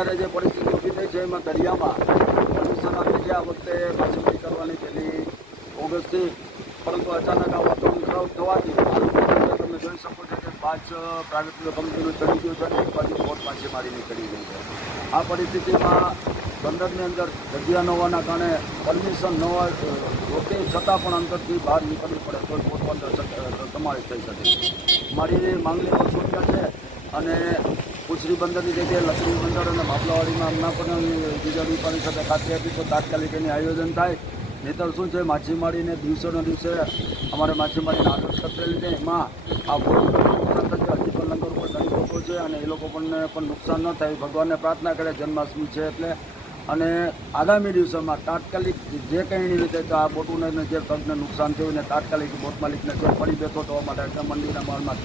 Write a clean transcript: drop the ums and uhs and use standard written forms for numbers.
અત્યારે જે પરિસ્થિતિ ઊભી થઈ છે એમાં દરિયામાં પરમિશન આપી છે આ વખતે માછીમારી કરવાની પહેલી ઓગસ્ટથી, પરંતુ અચાનક આ વાતાવરણ ખરાબ થવાથી તમે જોઈ શકો છો કે 5 પ્રાઇવેટ કંપનીનું ચડી ગયું છે અને એક બાજુ બોટ માછીમારીની ચડી ગઈ છે. આ પરિસ્થિતિમાં બંદરની અંદર જગ્યા ન હોવાના કારણે પરમિશન ન હોય રોકે છતાં પણ અંદરથી બહાર નીકળવી પડે તો પોરબંદર સમાવેશ થઈ શકે. મારી માંગણી પણ સૂચના છે અને કુચરી બંદરની જગ્યાએ લકડી બંદર અને બાપલાવાડીમાં હમણાં પણ બીજા રૂપાણી સાથે ખાતે આપી તો તાત્કાલિક એની આયોજન થાય. નહીંતર શું છે માછીમારીને દિવસેને દિવસે અમારે માછીમારીને આગળ કરતા લીધે એમાં આ નુકસાન થશે. હજી પણ લંગર ઉપર ઘણી લોકો છે અને એ લોકો પણ નુકસાન ન થાય ભગવાનને પ્રાર્થના કરે જન્માષ્ટમી છે એટલે. અને આગામી દિવસોમાં તાત્કાલિક જે કંઈ રીતે આ બોટોને જે તંગને નુકસાન થયું ને તાત્કાલિક બોટ માલિકને જો ફરી બેઠો થવા માટે મંદિરના માળમાં